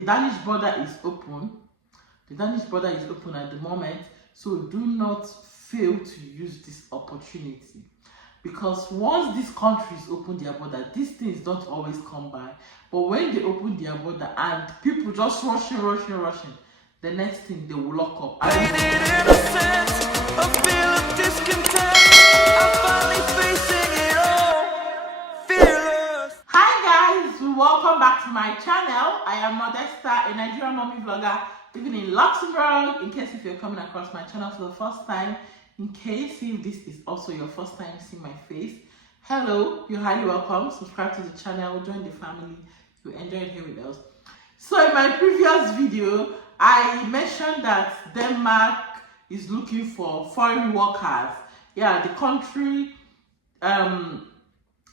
The Danish border is open. The Danish border is open at the moment, so do not fail to use this opportunity. Because once these countries open their border, these things don't always come by. But when they open their border and people just rushing, the next thing they will lock up. Hi guys, welcome back to my channel. I am Modesta, a Nigerian mommy vlogger living in Luxembourg. In case if you're coming across my channel for the first time, in case if this is also your first time seeing my face, hello, you're highly welcome. Subscribe to the channel, join the family. You enjoyed here with us. So in my previous video, I mentioned that Denmark is looking for foreign workers. Yeah, the country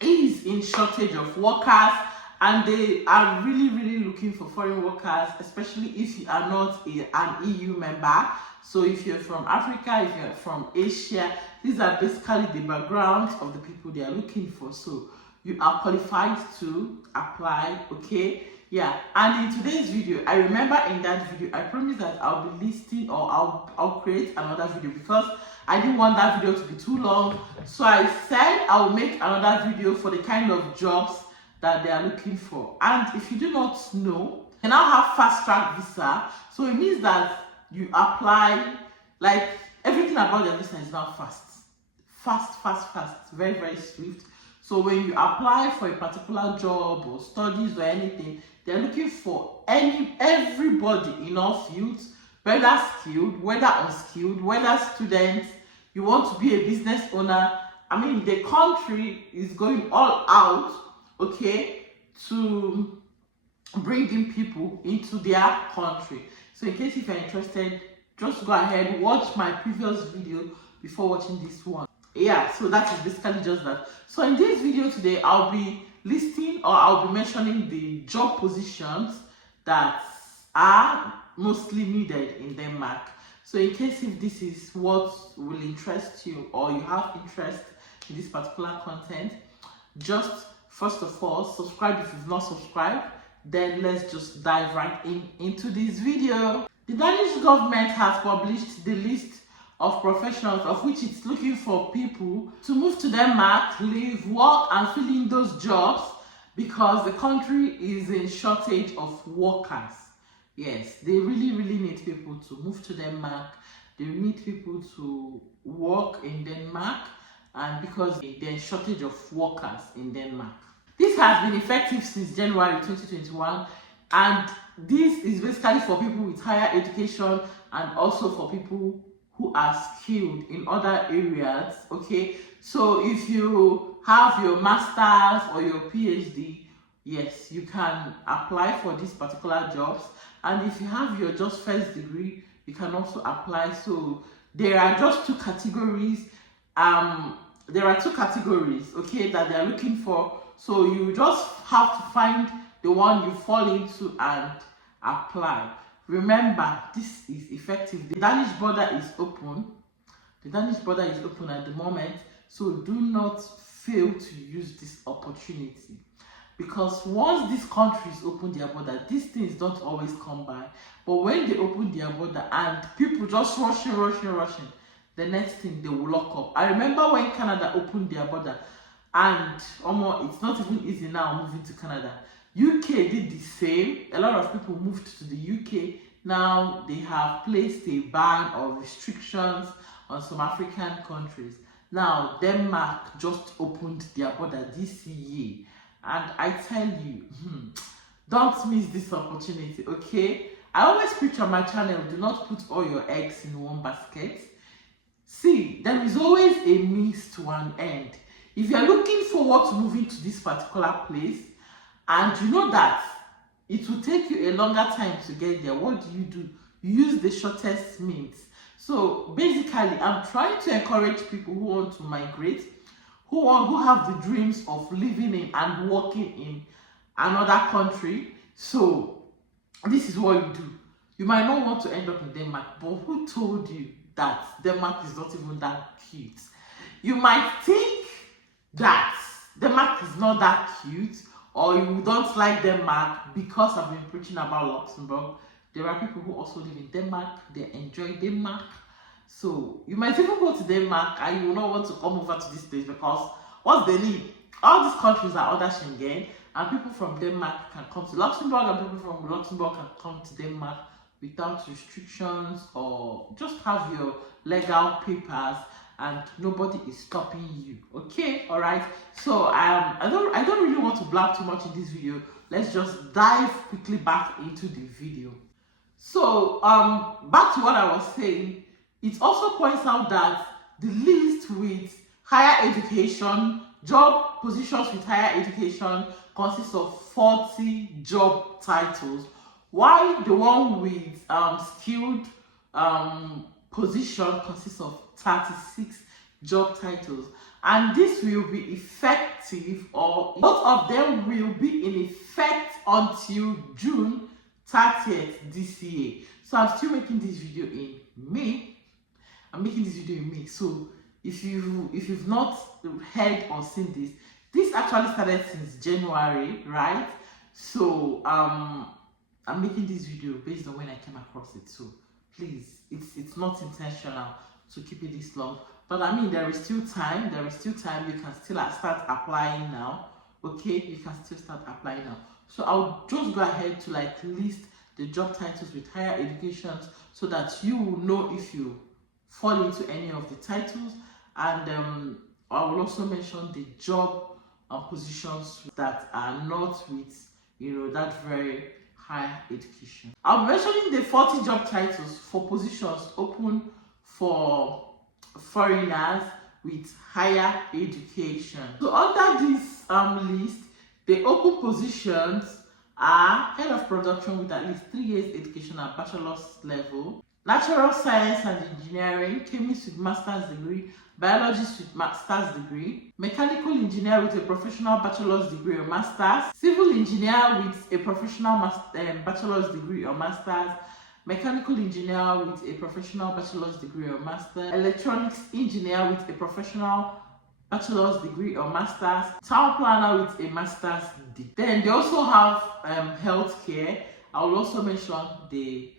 is in shortage of workers, and they are really looking for foreign workers, especially if you are not an EU member. So if you're from Africa, if you're from Asia, these are basically the backgrounds of the people they are looking for. So you are qualified to apply, okay? Yeah, and in today's video, I remember in that video, I promised that I'll be listing, or I'll create another video, because I didn't want that video to be too long. So I said I'll make another video for the kind of jobs that they are looking for. And if you do not know, you now have fast track visa. So it means that you apply, like everything about the visa is now fast, very swift. So when you apply for a particular job or studies or anything, they're looking for everybody in all fields, whether skilled, whether unskilled, whether students, you want to be a business owner. I mean, the country is going all out, okay, to bring in people into their country. So in case if you're interested, just go ahead, watch my previous video before watching this one. Yeah, so that is basically just that. So in this video today, I'll be listing, or I'll be mentioning the job positions that are mostly needed in Denmark. So in case if this is what will interest you, or you have interest in this particular content, just first of all subscribe if you've not subscribed. Then let's just dive right into this video. The Danish government has published the list of professionals of which it's looking for people to move to Denmark, live, work, and fill in those jobs, because the country is in shortage of workers. Yes, they really need people to move to Denmark. They need people to work in Denmark, and because there's a shortage of workers in Denmark. This has been effective since January 2021, and this is basically for people with higher education and also for people who are skilled in other areas, okay? So if you have your master's or your PhD, yes, you can apply for these particular jobs. And if you have your just first degree, you can also apply. So there are just two categories. There are two categories, okay, that they are looking for. So you just have to find the one you fall into and apply. Remember, this is effective. The Danish border is open. The Danish border is open at the moment, so do not fail to use this opportunity. Because once these countries open their border, these things don't always come by. But when they open their border and people just rushing, the next thing they will lock up. I remember when Canada opened their border, and it's not even easy now moving to Canada. UK did the same. A lot of people moved to the UK. Now they have placed a ban or restrictions on some African countries. Now Denmark just opened their border this year, and I tell you, don't miss this opportunity, okay? I always preach on my channel, do not put all your eggs in one basket. See, there is always a means to an end. If you're looking forward to moving to this particular place, and you know that it will take you a longer time to get there, what do? You use the shortest means. So basically, I'm trying to encourage people who want to migrate, who have the dreams of living in and working in another country. So this is what you do. You might not want to end up in Denmark, but who told you that Denmark is not even that cute? You might think that Denmark is not that cute, or you don't like Denmark because I've been preaching about Luxembourg. There are people who also live in Denmark, they enjoy Denmark. So you might even go to Denmark and you will not want to come over to this place because what's the need? All these countries are under Schengen, and people from Denmark can come to Luxembourg, and people from Luxembourg can come to Denmark without restrictions, or just have your legal papers and nobody is stopping you. Okay, all right. So I don't really want to blab too much in this video. Let's just dive quickly back into the video. So back to what I was saying, it also points out that the list with higher education, job positions with higher education consists of 40 job titles, while the one with skilled position consists of 36 job titles. And this will be effective, or both of them will be in effect until June 30th this year. So I'm still making this video in May. So if you've not heard or seen this actually started since January, right? So I'm making this video based on when I came across it. So please, it's not intentional to keep it this long. But I mean, there is still time. You can still start applying now. Okay, you can still start applying now. So I'll just go ahead to list the job titles with higher educations so that you will know if you fall into any of the titles, and I will also mention the job positions that are not with that very high education. I'm mentioning the 40 job titles for positions open for foreigners with higher education. So under this list, the open positions are head of production with at least 3 years education at bachelor's level, natural science and engineering, chemist with master's degree, biologist with master's degree, mechanical engineer with a professional bachelor's degree or master's, civil engineer with a professional bachelor's degree or master's, mechanical engineer with a professional bachelor's degree or master's, electronics engineer with a professional bachelor's degree or master's, town planner with a master's degree. Then they also have healthcare. I will also mention the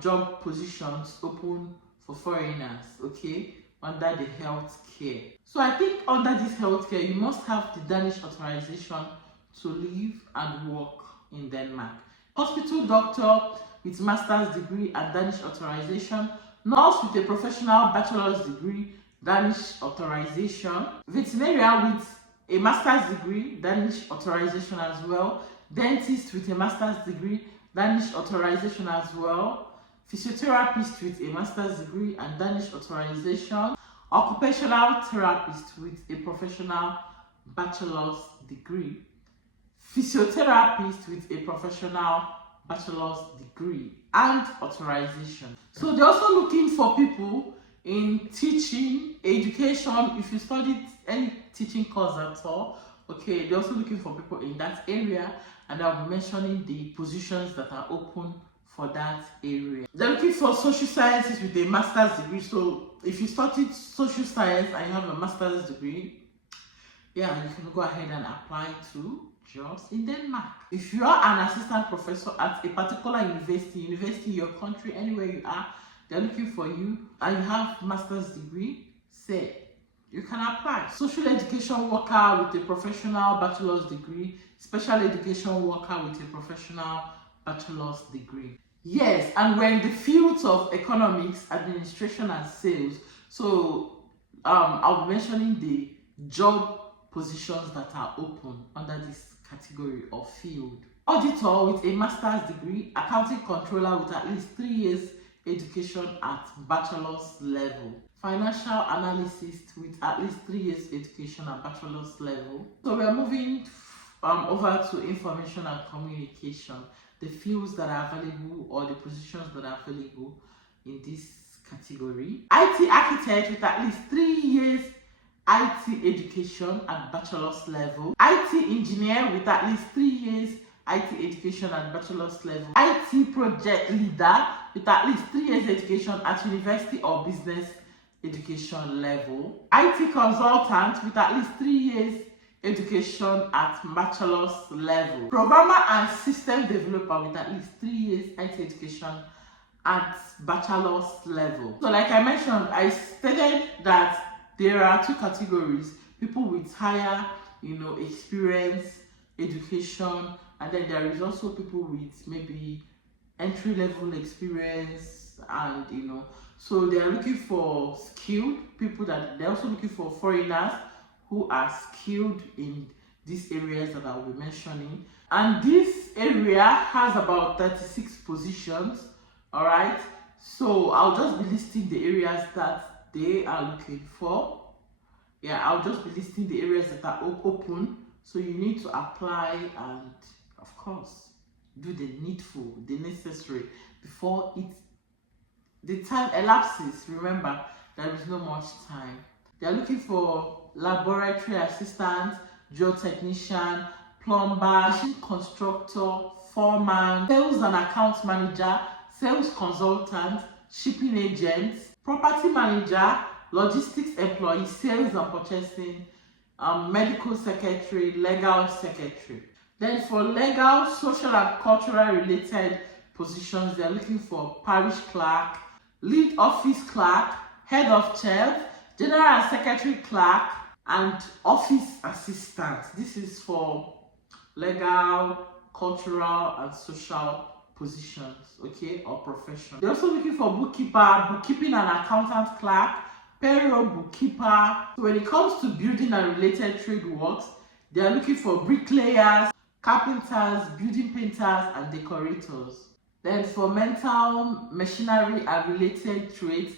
job positions open for foreigners, okay, under the healthcare. So I think under this healthcare, you must have the Danish authorization to live and work in Denmark. Hospital doctor with master's degree and Danish authorization, nurse with a professional bachelor's degree, Danish authorization, veterinarian with a master's degree, Danish authorization as well, dentist with a master's degree, Danish authorization as well, physiotherapist with a master's degree and Danish authorization, occupational therapist with a professional bachelor's degree, physiotherapist with a professional bachelor's degree and authorization. So they're also looking for people in teaching, education, if you studied any teaching course at all, okay, they're also looking for people in that area, and I'll be mentioning the positions that are open for that area. They're looking for social sciences with a master's degree. So if you studied social science and you have a master's degree, yeah, you can go ahead and apply to jobs in Denmark. If you are an assistant professor at a particular university in your country, anywhere you are, they're looking for you and you have master's degree, say you can apply. Social education worker with a professional bachelor's degree, special education worker with a professional bachelor's degree. Yes, and we're in the fields of economics, administration and sales. So I'll be mentioning the job positions that are open under this category or field. Auditor with a master's degree, accounting controller with at least 3 years education at bachelor's level, financial analyst with at least 3 years education at bachelor's level. So we are moving over to information and communication, the fields that are available or the positions that are available in this category. IT architect with at least 3 years IT education at bachelor's level, IT engineer with at least 3 years IT education at bachelor's level, IT project leader with at least 3 years education at university or business education level, IT consultant with at least 3 years education at bachelor's level. Programmer and system developer with at least 3 years IT education at bachelor's level. So like I mentioned, I stated that there are two categories: people with higher, experience, education, and then there is also people with maybe entry-level experience, and so they are looking for skilled people. That they're also looking for foreigners who are skilled in these areas that I will be mentioning. And this area has about 36 positions. All right, so I'll just be listing the areas that they are looking for. I'll just be listing the areas that are open, so you need to apply and of course do the needful, the necessary before the time elapses. Remember, there is no much time. They are looking for laboratory assistant, geotechnician, plumber, machine constructor, foreman, sales and account manager, sales consultant, shipping agent, property manager, logistics employee, sales and purchasing, medical secretary, legal secretary. Then for legal, social and cultural related positions, they're looking for parish clerk, lead office clerk, head of church, general and secretary clerk, and office assistant. This is for legal, cultural, and social positions, okay, or profession. They're also looking for bookkeeper, bookkeeping and accountant clerk, payroll bookkeeper. So when it comes to building and related trade works, they are looking for bricklayers, carpenters, building painters, and decorators. Then for mental machinery and related trades,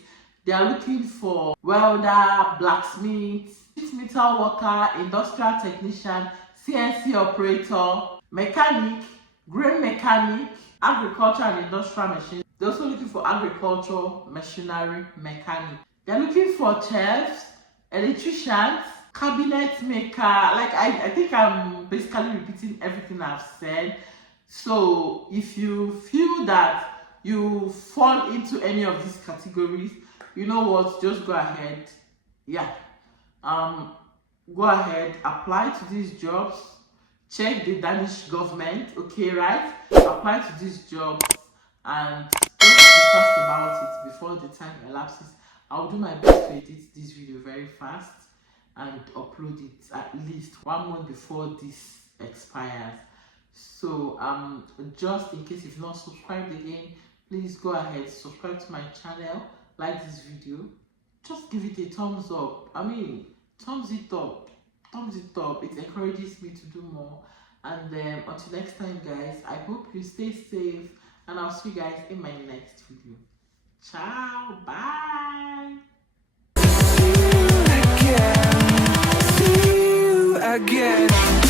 they are looking for welder, blacksmith, sheet metal worker, industrial technician, CNC operator, mechanic, grain mechanic, agriculture and industrial machines. They're also looking for agricultural machinery mechanic. They're looking for chefs, electricians, cabinet maker. Like I think I'm basically repeating everything I've said. So if you feel that you fall into any of these categories, you know what, just go ahead. Go ahead, apply to these jobs. Check the Danish government, okay, right? Apply to these jobs and just be fast about it before the time elapses. I'll do my best to edit this video very fast and upload it at least 1 month before this expires. So just in case you've not subscribed again, please go ahead, subscribe to my channel, like this video, just give it a thumbs up. Thumbs it up. It encourages me to do more. And until next time, guys, I hope you stay safe, and I'll see you guys in my next video. Ciao, bye. See you again.